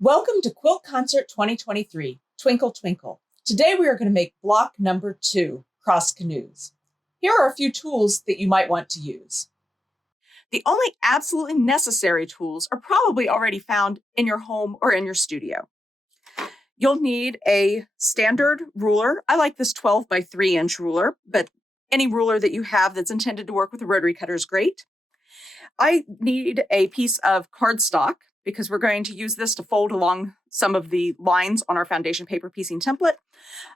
Welcome to Quilt Concert 2023, Twinkle Twinkle. Today we are going to make block number 2, Crossed Canoes. Here are a few tools that you might want to use. The only absolutely necessary tools are probably already found in your home or in your studio. You'll need a standard ruler. I like this 12 by 3 inch ruler, but any ruler that you have that's intended to work with a rotary cutter is great. I need a piece of cardstock because we're going to use this to fold along some of the lines on our foundation paper piecing template.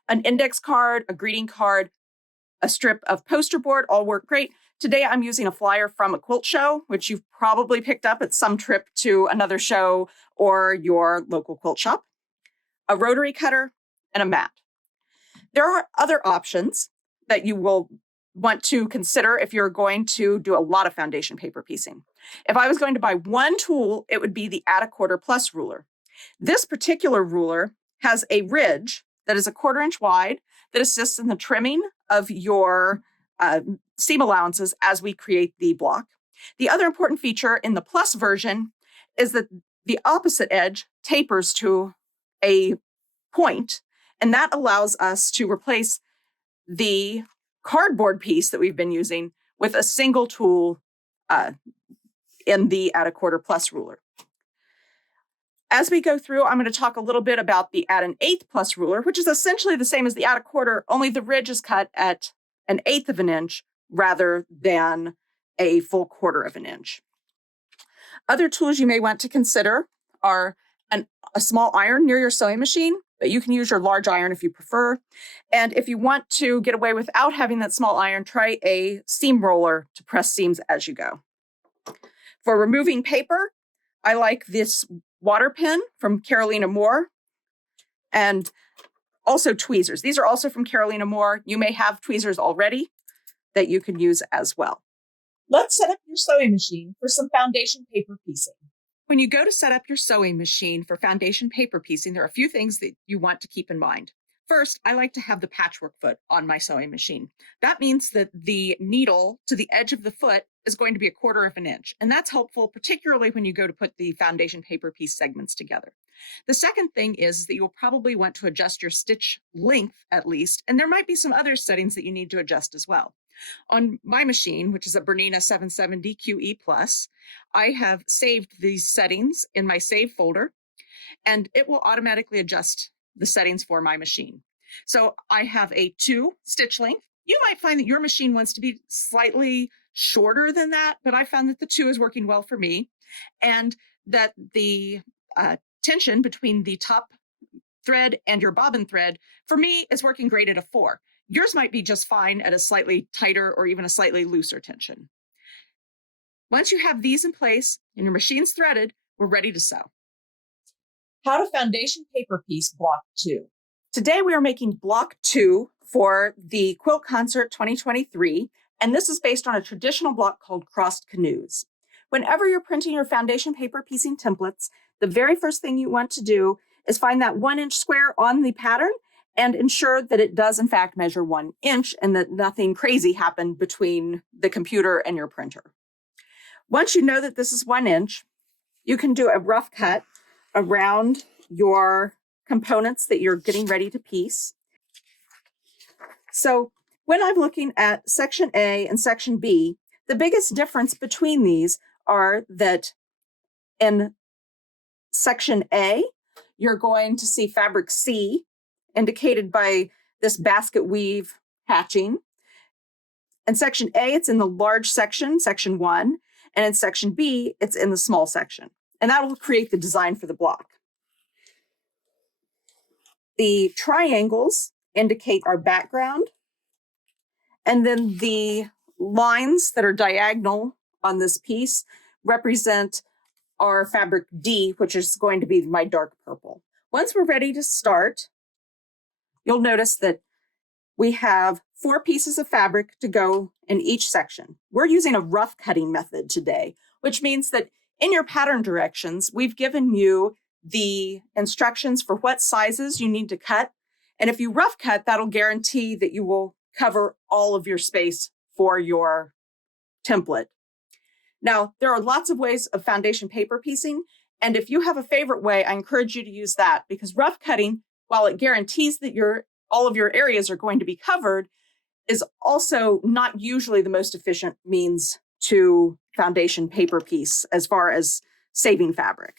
An index card, a greeting card, a strip of poster board all work great. Today I'm using a flyer from a quilt show, which you've probably picked up at some trip to another show or your local quilt shop, a rotary cutter, and a mat. There are other options that you will want to consider if you're going to do a lot of foundation paper piecing. If I was going to buy one tool, it would be the Add a Quarter Plus ruler. This particular ruler has a ridge that is a 1/4 inch wide that assists in the trimming of your seam allowances as we create the block. The other important feature in the Plus version is that the opposite edge tapers to a point, and that allows us to replace the cardboard piece that we've been using with a single tool in the Add a Quarter Plus ruler. As we go through, I'm going to talk a little bit about the Add an 1/8 Plus ruler, which is essentially the same as the Add a Quarter, only the ridge is cut at 1/8 of an inch rather than a full 1/4 of an inch. Other tools you may want to consider are a small iron near your sewing machine, but you can use your large iron if you prefer. And if you want to get away without having that small iron, try a seam roller to press seams as you go. For removing paper, I like this water pen from Carolina Moore and also tweezers. These are also from Carolina Moore. You may have tweezers already that you can use as well. Let's set up your sewing machine for some foundation paper piecing. When you go to set up your sewing machine for foundation paper piecing, there are a few things that you want to keep in mind. First, I like to have the patchwork foot on my sewing machine. That means that the needle to the edge of the foot is going to be 1/4 of an inch. And that's helpful, particularly when you go to put the foundation paper piece segments together. The second thing is that you'll probably want to adjust your stitch length at least, and there might be some other settings that you need to adjust as well. On my machine, which is a BERNINA 770 QE+, I have saved these settings in my save folder, and it will automatically adjust the settings for my machine. So I have a 2 stitch length. You might find that your machine wants to be slightly shorter than that, but I found that the 2 is working well for me, and that the tension between the top thread and your bobbin thread for me is working great at a 4. Yours might be just fine at a slightly tighter or even a slightly looser tension. Once you have these in place and your machine's threaded, we're ready to sew. How to foundation paper piece block 2. Today we are making block 2 for the Quilt Concert 2023, and this is based on a traditional block called Crossed Canoes. Whenever you're printing your foundation paper piecing templates, the very first thing you want to do is find that 1 inch square on the pattern and ensure that it does in fact measure 1 inch and that nothing crazy happened between the computer and your printer. Once you know that this is 1 inch, you can do a rough cut around your components that you're getting ready to piece. So when I'm looking at section A and section B, the biggest difference between these are that in section A, you're going to see fabric C indicated by this basket weave hatching. In section A, it's in the large section, section 1, and in section B, it's in the small section. And that will create the design for the block. The triangles indicate our background, and then the lines that are diagonal on this piece represent our fabric D, which is going to be my dark purple. Once we're ready to start, you'll notice that we have 4 pieces of fabric to go in each section. We're using a rough cutting method today, which means that in your pattern directions, we've given you the instructions for what sizes you need to cut. And if you rough cut, that'll guarantee that you will cover all of your space for your template. Now, there are lots of ways of foundation paper piecing, And if you have a favorite way, I encourage you to use that, because rough cutting, while it guarantees that all of your areas are going to be covered, is also not usually the most efficient means to foundation paper piece as far as saving fabric.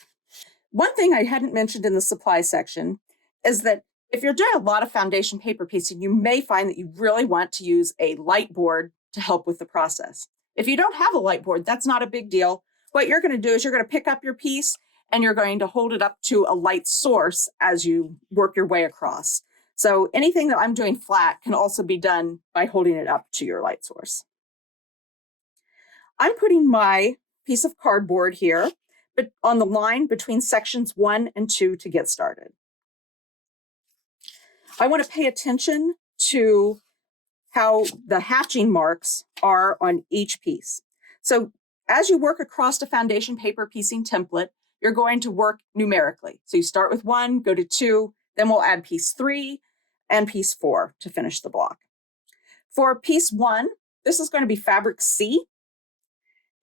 One thing I hadn't mentioned in the supply section is that if you're doing a lot of foundation paper piecing, you may find that you really want to use a light board to help with the process. If you don't have a light board, that's not a big deal. What you're going to do is you're going to pick up your piece and you're going to hold it up to a light source as you work your way across. So anything that I'm doing flat can also be done by holding it up to your light source. I'm putting my piece of cardboard here, but on the line between sections 1 and 2 to get started. I want to pay attention to how the hatching marks are on each piece. So as you work across a foundation paper piecing template, you're going to work numerically. So you start with 1, go to 2, then we'll add piece 3 and piece 4 to finish the block. For piece 1, this is going to be fabric C.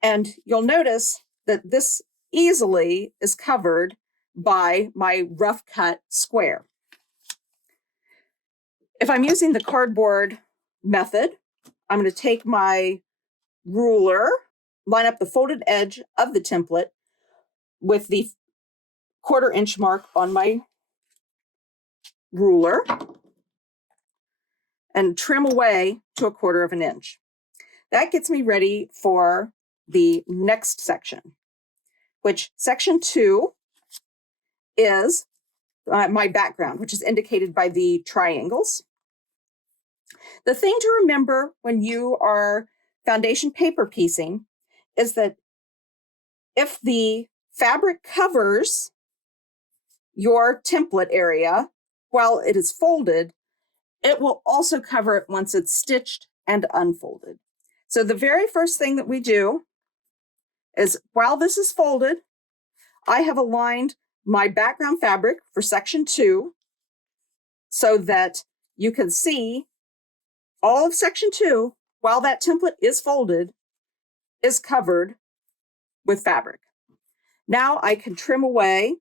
And you'll notice that this easily is covered by my rough cut square. If I'm using the cardboard method, I'm going to take my ruler, line up the folded edge of the template with the 1/4 inch mark on my ruler and trim away to 1/4 inch. That gets me ready for the next section, which section 2 is my background, which is indicated by the triangles. The thing to remember when you are foundation paper piecing is that if the fabric covers your template area while it is folded, it will also cover it once it's stitched and unfolded. So the very first thing that we do is, while this is folded, I have aligned my background fabric for section 2 so that you can see all of section 2, while that template is folded, is covered with fabric. Now I can trim away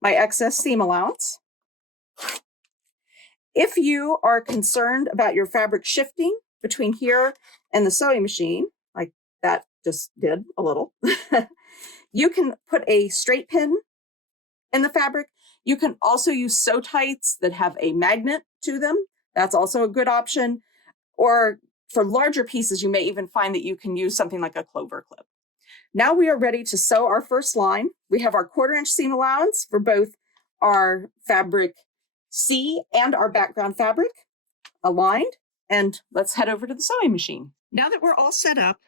my excess seam allowance. If you are concerned about your fabric shifting between here and the sewing machine, like that just did a little, you can put a straight pin in the fabric. You can also use sew tights that have a magnet to them. That's also a good option. Or for larger pieces, you may even find that you can use something like a clover clip. Now we are ready to sew our first line. We have our 1/4 inch seam allowance for both our fabric C and our background fabric aligned. And let's head over to the sewing machine. Now that we're all set up,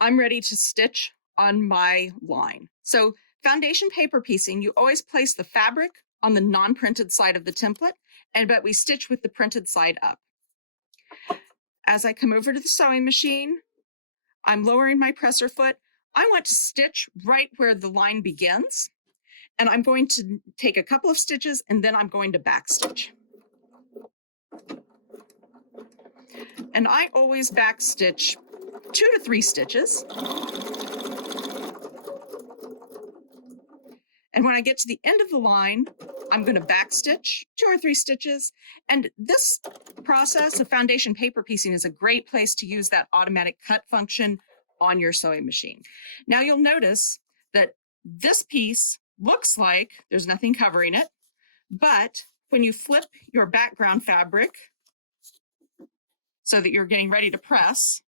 I'm ready to stitch on my line. So foundation paper piecing, you always place the fabric on the non-printed side of the template, but we stitch with the printed side up. As I come over to the sewing machine, I'm lowering my presser foot. I want to stitch right where the line begins, and I'm going to take a couple of stitches and then I'm going to backstitch. And I always backstitch 2 to 3 stitches. And when I get to the end of the line, I'm going to backstitch 2 or 3 stitches. And this process of foundation paper piecing is a great place to use that automatic cut function on your sewing machine. Now you'll notice that this piece looks like there's nothing covering it, but when you flip your background fabric so that you're getting ready to press,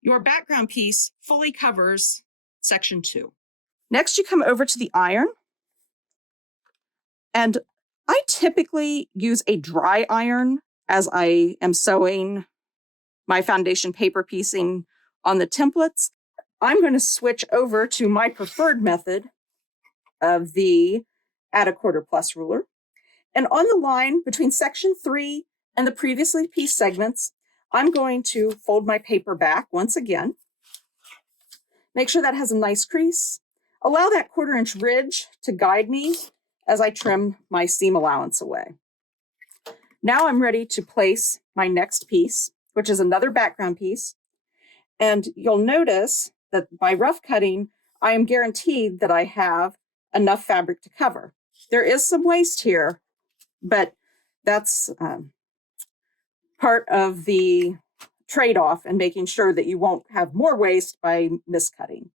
your background piece fully covers section 2. Next, you come over to the iron, and I typically use a dry iron as I am sewing my foundation paper piecing on the templates. I'm going to switch over to my preferred method of the add a 1/4 plus ruler. And on the line between section 3 and the previously pieced segments, I'm going to fold my paper back once again. Make sure that has a nice crease. Allow that 1/4 inch ridge to guide me as I trim my seam allowance away. Now I'm ready to place my next piece, which is another background piece. And you'll notice that by rough cutting, I am guaranteed that I have enough fabric to cover. There is some waste here, but that's part of the trade-off and making sure that you won't have more waste by miscutting.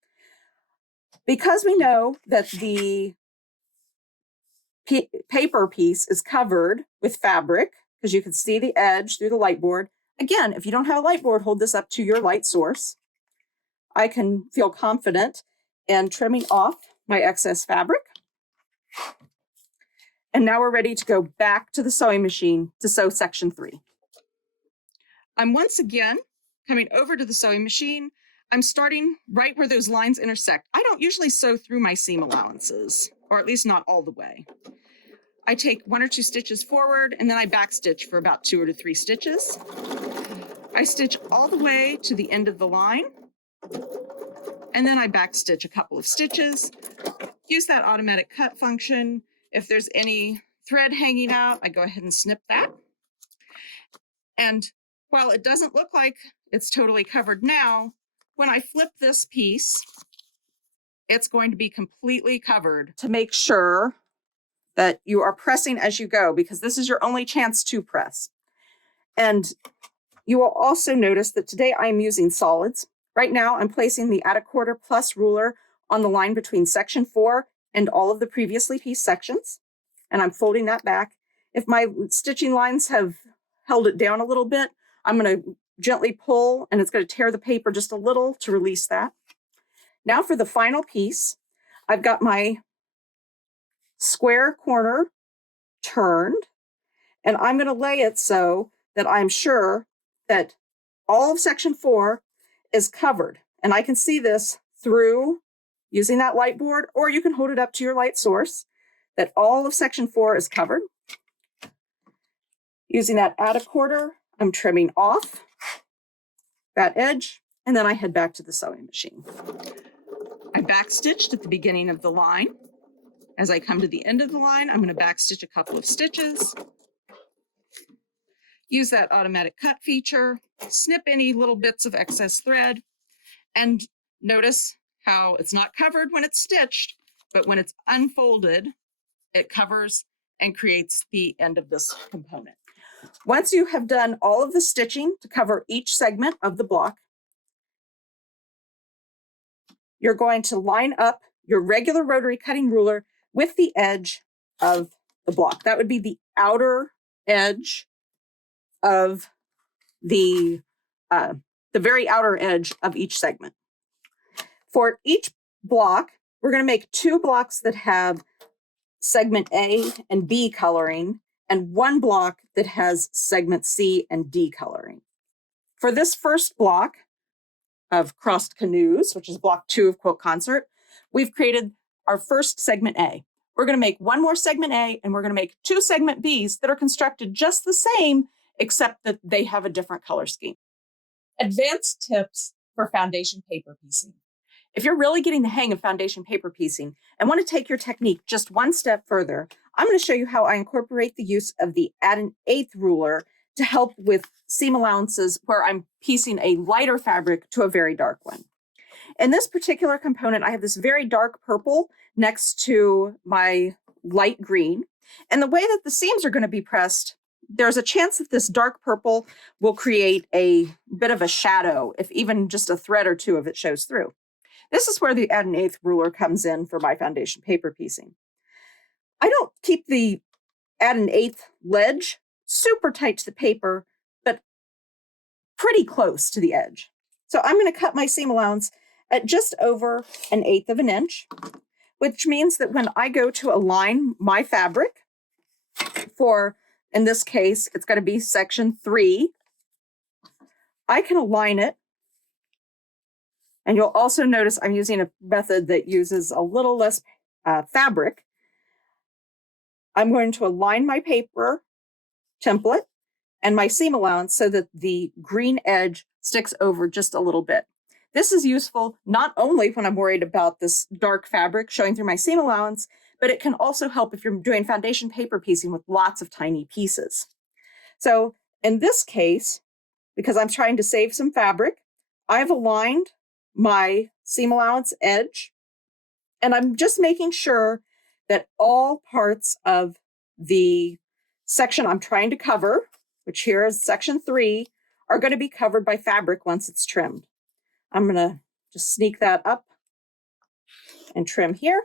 Because we know that the paper piece is covered with fabric, because you can see the edge through the light board. Again, if you don't have a light board, hold this up to your light source. I can feel confident in trimming off my excess fabric. And now we're ready to go back to the sewing machine to sew section 3. I'm once again coming over to the sewing machine. I'm starting right where those lines intersect. I don't usually sew through my seam allowances, or at least not all the way. I take 1 or 2 stitches forward and then I backstitch for about 2 or 3 stitches. I stitch all the way to the end of the line, and then I backstitch a couple of stitches. Use that automatic cut function. If there's any thread hanging out, I go ahead and snip that. And while it doesn't look like it's totally covered now, when I flip this piece, it's going to be completely covered. To make sure that you are pressing as you go, because this is your only chance to press. And you will also notice that today I'm using solids. Right now I'm placing the add a quarter plus ruler on the line between section 4 and all of the previously pieced sections. And I'm folding that back. If my stitching lines have held it down a little bit, I'm going to gently pull, and it's going to tear the paper just a little to release that. Now for the final piece, I've got my square corner turned, and I'm going to lay it so that I'm sure that all of section 4 is covered. And I can see this through using that light board, or you can hold it up to your light source, that all of section 4 is covered. Using that add a quarter, I'm trimming off that edge, and then I head back to the sewing machine. I backstitched at the beginning of the line. As I come to the end of the line, I'm going to backstitch a couple of stitches. Use that automatic cut feature, snip any little bits of excess thread, and notice how it's not covered when it's stitched, but when it's unfolded, it covers and creates the end of this component. Once you have done all of the stitching to cover each segment of the block, you're going to line up your regular rotary cutting ruler with the edge of the block. That would be the outer edge of the very outer edge of each segment. For each block, we're going to make 2 blocks that have segment A and B coloring, and 1 block that has segment C and D coloring. For this first block of Crossed Canoes, which is block 2 of Quilt Concert, we've created our first segment A. We're going to make 1 more segment A, and we're going to make 2 segment Bs that are constructed just the same, except that they have a different color scheme. Advanced tips for foundation paper piecing. If you're really getting the hang of foundation paper piecing and want to take your technique just 1 step further, I'm going to show you how I incorporate the use of the add an eighth ruler to help with seam allowances where I'm piecing a lighter fabric to a very dark one. In this particular component, I have this very dark purple next to my light green. And the way that the seams are going to be pressed, there's a chance that this dark purple will create a bit of a shadow if even just a thread or 2 of it shows through. This is where the add an eighth ruler comes in for my foundation paper piecing. I don't keep the add an eighth ledge super tight to the paper, but pretty close to the edge. So I'm going to cut my seam allowance at just over 1/8 of an inch, which means that when I go to align my fabric for, in this case, it's going to be section 3, I can align it. And you'll also notice I'm using a method that uses a little less fabric. I'm going to align my paper template and my seam allowance so that the green edge sticks over just a little bit. This is useful not only when I'm worried about this dark fabric showing through my seam allowance, but it can also help if you're doing foundation paper piecing with lots of tiny pieces. So in this case, because I'm trying to save some fabric, I've aligned my seam allowance edge And I'm just making sure that all parts of the section I'm trying to cover, which here is section 3, are going to be covered by fabric once it's trimmed. I'm going to just sneak that up and trim here.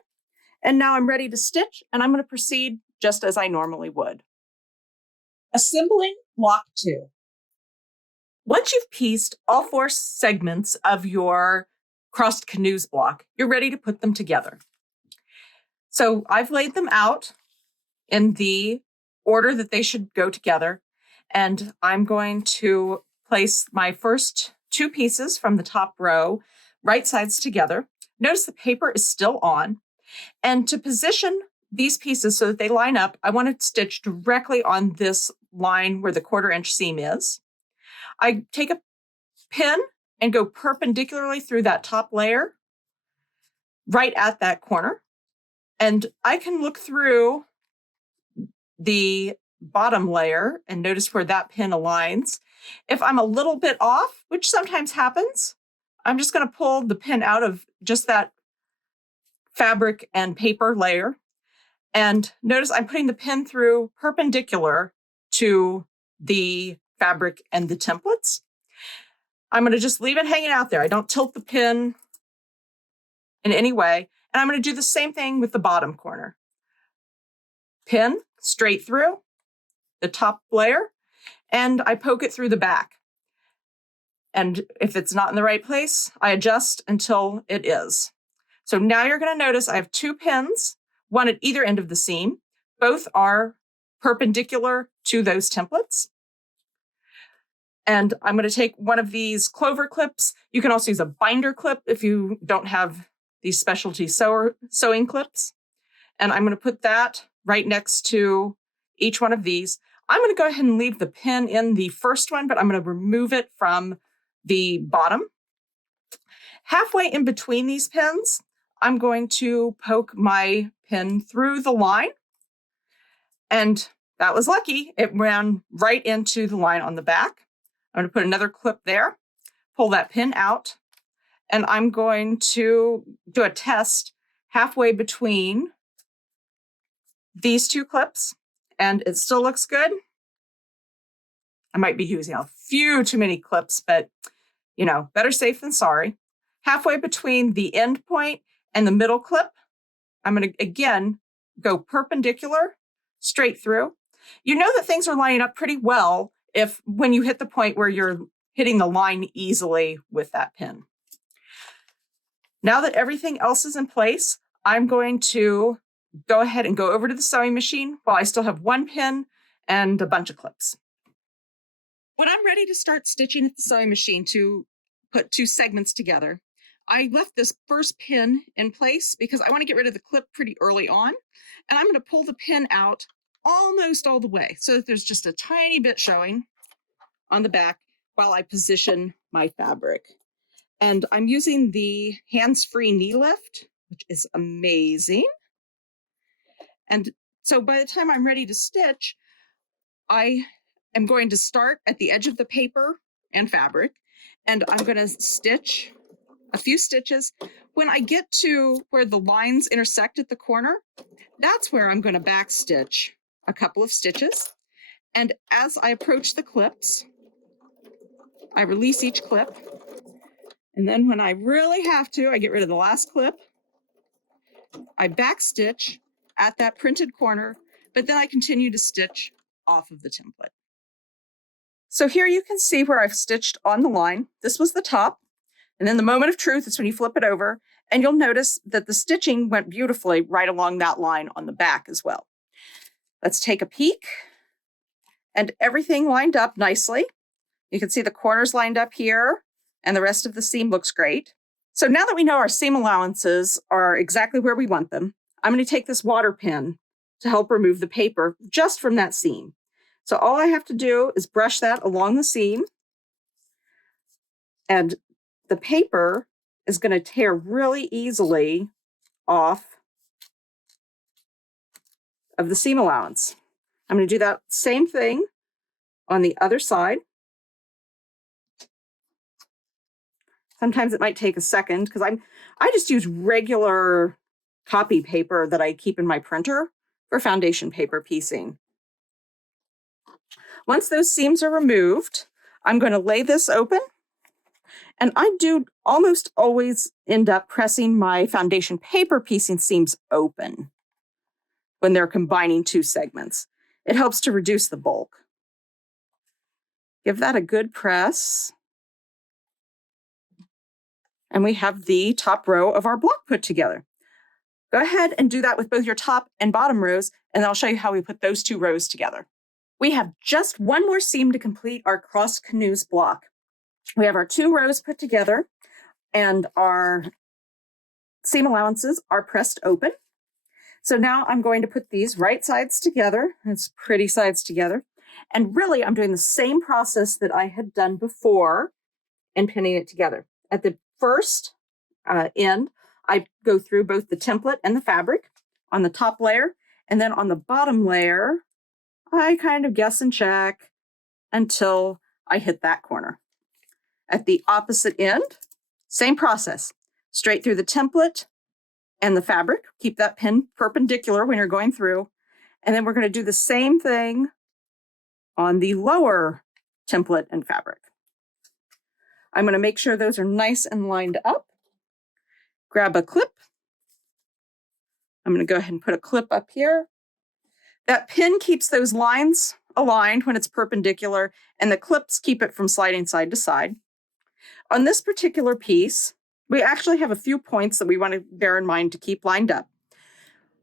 And now I'm ready to stitch, and I'm going to proceed just as I normally would. Assembling block 2. Once you've pieced all 4 segments of your Crossed Canoes block, you're ready to put them together. So I've laid them out in the order that they should go together, and I'm going to place my first 2 pieces from the top row right sides together. Notice the paper is still on, and to position these pieces so that they line up, I want to stitch directly on this line where the 1/4 inch seam is. I take a pin and go perpendicularly through that top layer right at that corner. And I can look through the bottom layer and notice where that pin aligns. If I'm a little bit off, which sometimes happens, I'm just going to pull the pin out of just that fabric and paper layer. And notice I'm putting the pin through perpendicular to the fabric and the templates. I'm going to just leave it hanging out there. I don't tilt the pin in any way. And I'm going to do the same thing with the bottom corner. Pin straight through the top layer, and I poke it through the back. And if it's not in the right place, I adjust until it is. So now you're going to notice I have 2 pins, one at either end of the seam. Both are perpendicular to those templates. And I'm going to take one of these clover clips. You can also use a binder clip if you don't have these specialty sewing clips. And I'm going to put that right next to each one of these. I'm going to go ahead and leave the pin in the first one, but I'm going to remove it from the bottom. Halfway in between these pins, I'm going to poke my pin through the line. And that was lucky. It ran right into the line on the back. I'm going to put another clip there, pull that pin out, and I'm going to do a test halfway between these 2 clips, and it still looks good. I might be using a few too many clips, but better safe than sorry. Halfway between the end point and the middle clip, I'm going to again go perpendicular straight through. You know that things are lining up pretty well when you hit the point where you're hitting the line easily with that pin. Now that everything else is in place, I'm going to go ahead and go over to the sewing machine while I still have 1 pin and a bunch of clips. When I'm ready to start stitching at the sewing machine to put 2 segments together, I left this first pin in place because I want to get rid of the clip pretty early on. And I'm going to pull the pin out almost all the way so that there's just a tiny bit showing on the back while I position my fabric. And I'm using the hands-free knee lift, which is amazing. And so by the time I'm ready to stitch, I am going to start at the edge of the paper and fabric, and I'm going to stitch a few stitches. When I get to where the lines intersect at the corner, that's where I'm going to back stitch a couple of stitches. And as I approach the clips, I release each clip. And then when I really have to, I get rid of the last clip. I back stitch at that printed corner, but then I continue to stitch off of the template. So here you can see where I've stitched on the line. This was the top. And then the moment of truth is when you flip it over, and you'll notice that the stitching went beautifully right along that line on the back as well. Let's take a peek. And everything lined up nicely. You can see the corners lined up here, and the rest of the seam looks great. So now that we know our seam allowances are exactly where we want them, I'm going to take this water pin to help remove the paper just from that seam. So all I have to do is brush that along the seam, and the paper is going to tear really easily off of the seam allowance. I'm going to do that same thing on the other side. Sometimes it might take a second because I just use regular copy paper that I keep in my printer for foundation paper piecing. Once those seams are removed, I'm going to lay this open. And I do almost always end up pressing my foundation paper piecing seams open when they're combining two segments. It helps to reduce the bulk. Give that a good press. And we have the top row of our block put together. Go ahead and do that with both your top and bottom rows, and I'll show you how we put those two rows together. We have just one more seam to complete our Crossed Canoes block. We have our two rows put together, and our seam allowances are pressed open. So now I'm going to put these right sides together. It's pretty sides together. And really, I'm doing the same process that I had done before and pinning it together. At the first end, I go through both the template and the fabric on the top layer. And then on the bottom layer, I kind of guess and check until I hit that corner. At the opposite end, same process. Straight through the template and the fabric. Keep that pin perpendicular when you're going through. And then we're going to do the same thing on the lower template and fabric. I'm going to make sure those are nice and lined up. Grab a clip. I'm going to go ahead and put a clip up here. That pin keeps those lines aligned when it's perpendicular, and the clips keep it from sliding side to side. On this particular piece, we actually have a few points that we want to bear in mind to keep lined up.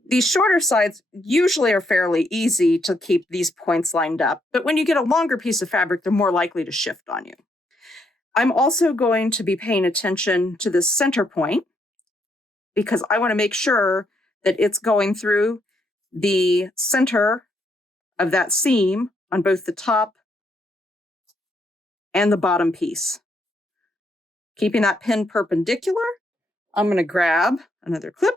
These shorter sides usually are fairly easy to keep these points lined up, but when you get a longer piece of fabric, they're more likely to shift on you. I'm also going to be paying attention to the center point because I want to make sure that it's going through the center of that seam on both the top and the bottom piece. Keeping that pin perpendicular, I'm going to grab another clip,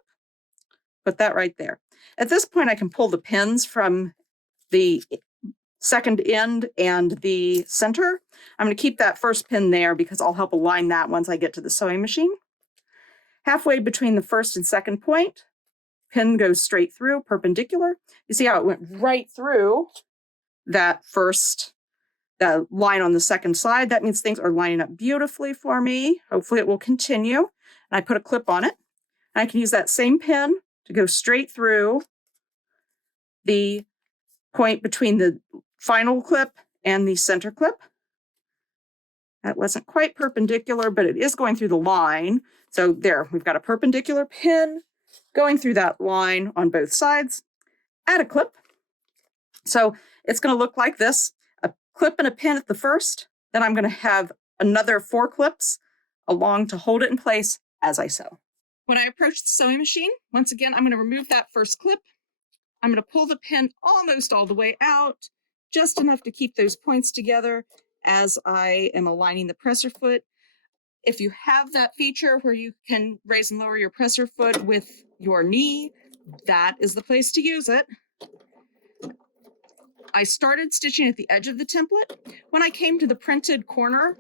put that right there. At this point, I can pull the pins from the second end and the center. I'm going to keep that first pin there because I'll help align that once I get to the sewing machine. Halfway between the first and second point, pin goes straight through, perpendicular. You see how it went right through that line on the second side. That means things are lining up beautifully for me. Hopefully it will continue. And I put a clip on it. And I can use that same pin to go straight through the point between the final clip and the center clip. That wasn't quite perpendicular, but it is going through the line. So there, we've got a perpendicular pin going through that line on both sides. Add a clip. So it's going to look like this. A clip and a pin at the first. Then I'm going to have another 4 clips along to hold it in place as I sew. When I approach the sewing machine, once again, I'm going to remove that first clip. I'm going to pull the pin almost all the way out, just enough to keep those points together as I am aligning the presser foot. If you have that feature where you can raise and lower your presser foot with your knee, that is the place to use it. I started stitching at the edge of the template. When I came to the printed corner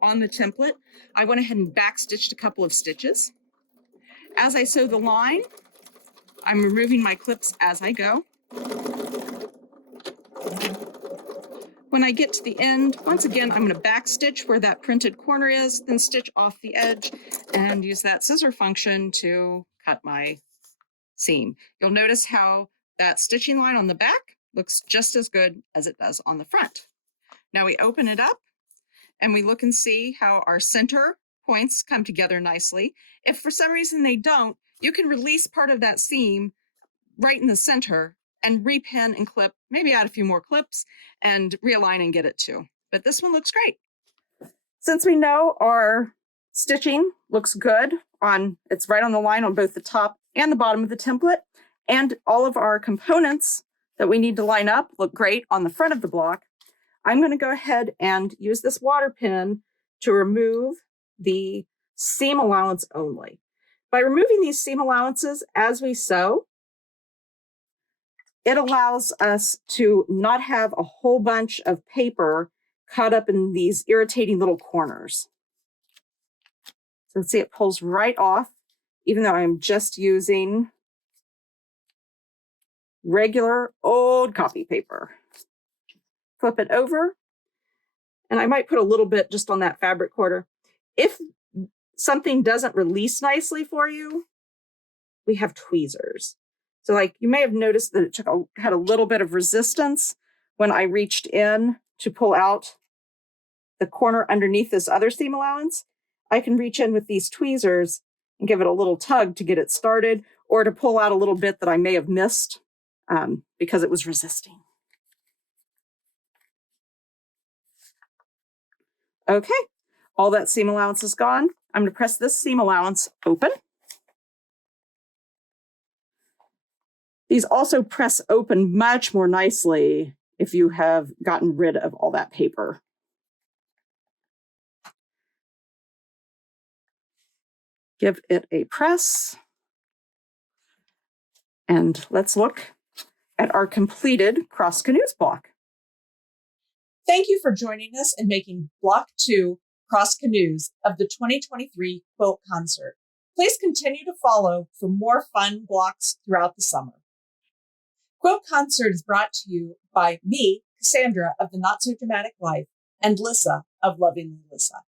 on the template, I went ahead and backstitched a couple of stitches. As I sew the line, I'm removing my clips as I go. When I get to the end, once again, I'm going to backstitch where that printed corner is, then stitch off the edge and use that scissor function to cut my seam. You'll notice how that stitching line on the back looks just as good as it does on the front. Now we open it up and we look and see how our center points come together nicely. If for some reason they don't, you can release part of that seam right in the center and repin and clip, maybe add a few more clips and realign and get it too. But this one looks great. Since we know our stitching looks good it's right on the line on both the top and the bottom of the template, and all of our components that we need to line up look great on the front of the block, I'm going to go ahead and use this water pin to remove the seam allowance only. By removing these seam allowances as we sew, it allows us to not have a whole bunch of paper caught up in these irritating little corners. So see, it pulls right off, even though I'm just using regular old copy paper. Flip it over, and I might put a little bit just on that fabric quarter. If something doesn't release nicely for you, we have tweezers. So like you may have noticed that it had a little bit of resistance when I reached in to pull out the corner underneath this other seam allowance. I can reach in with these tweezers and give it a little tug to get it started, or to pull out a little bit that I may have missed because it was resisting. Okay, all that seam allowance is gone. I'm going to press this seam allowance open. These also press open much more nicely if you have gotten rid of all that paper. Give it a press. And let's look at our completed Crossed Canoes block. Thank you for joining us in making Block 2 Crossed Canoes of the 2023 Quilt Concert. Please continue to follow for more fun blocks throughout the summer. Quilt Concert is brought to you by me, Cassandra of the Not So Dramatic Life, and Lissa of Lovingly Lissa.